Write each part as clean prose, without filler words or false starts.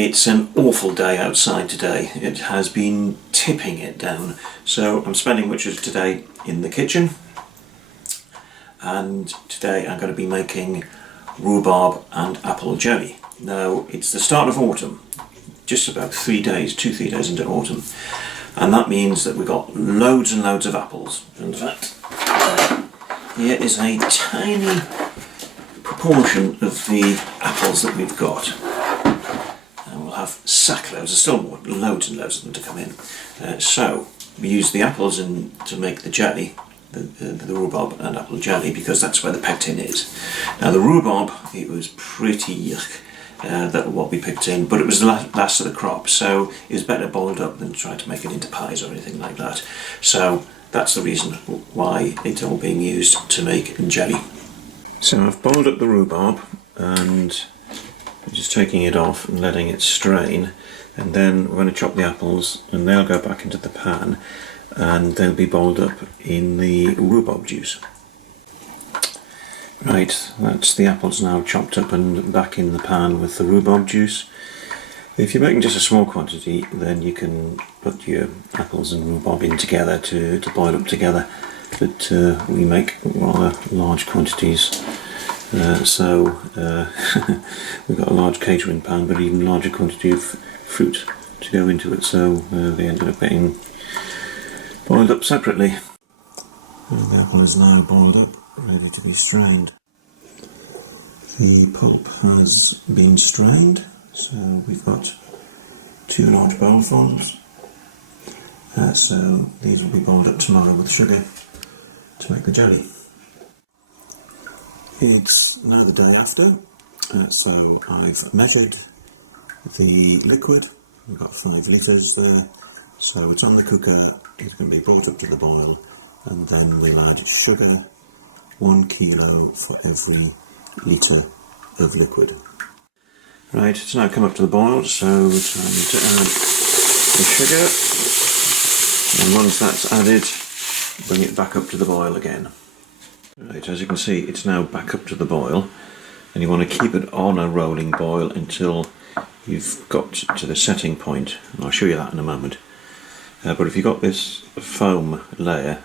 It's an awful day outside today. It has been tipping it down. So I'm spending much of today in the kitchen. And today I'm going to be making rhubarb and apple jelly. Now it's the start of autumn, just about 3 days, 2-3 days into autumn. And that means that we've got loads and loads of apples. In fact, here is a tiny proportion of the apples that we've got. And we'll have sackloads, there's still more, loads and loads of them to come in. So we use the apples to make the jelly, the rhubarb and apple jelly, because that's where the pectin is. Now the rhubarb, it was pretty yuck, that what we picked in, but it was the last of the crop, so it was better boiled up than try to make it into pies or anything like that. So that's the reason why it's all being used to make jelly. So I've boiled up the rhubarb and I'm just taking it off and letting it strain, and then we're going to chop the apples and they'll go back into the pan and they'll be boiled up in the rhubarb juice. Right, that's the apples now chopped up and back in the pan with the rhubarb juice. If you're making just a small quantity, then you can put your apples and rhubarb in together to boil up together, but we make rather large quantities. We've got a large catering pan, but even larger quantity of fruit to go into it, so they ended up getting boiled up separately. The apple is now boiled up, ready to be strained. The pulp has been strained, so we've got 2 large bowlfuls. So these will be boiled up tomorrow with sugar to make the jelly. It's now the day after, so I've measured the liquid. We've got 5 litres there, so it's on the cooker. It's going to be brought up to the boil, and then we'll add sugar, 1 kilo for every litre of liquid. Right, it's now come up to the boil, so time to add the sugar, and once that's added, bring it back up to the boil again. Right, as you can see, it's now back up to the boil, and you want to keep it on a rolling boil until you've got to the setting point, and I'll show you that in a moment. But if you've got this foam layer,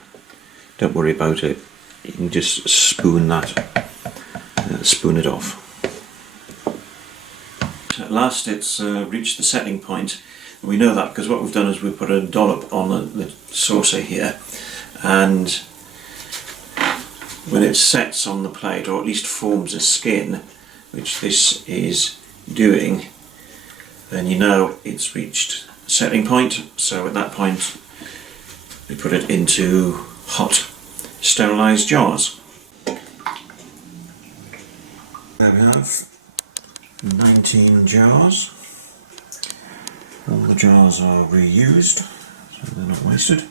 don't worry about it. You can just spoon it off. At last it's reached the setting point, and we know that because what we've done is we've put a dollop on the saucer here, and when it sets on the plate, or at least forms a skin, which this is doing, then you know it's reached setting point. So at that point we put it into hot sterilised jars. There we have 19 jars. All the jars are reused, so they're not wasted.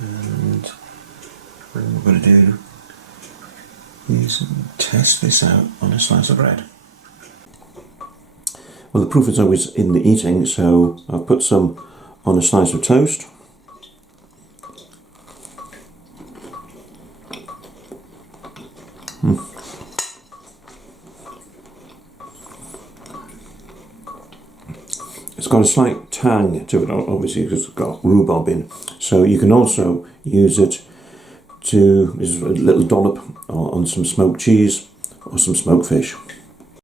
And what we're going to do is test this out on a slice of bread. Well, the proof is always in the eating, so I've put some on a slice of toast. It's got a slight tang to it, obviously, because it's got rhubarb in. So you can also use it to, this is a little dollop on some smoked cheese or some smoked fish.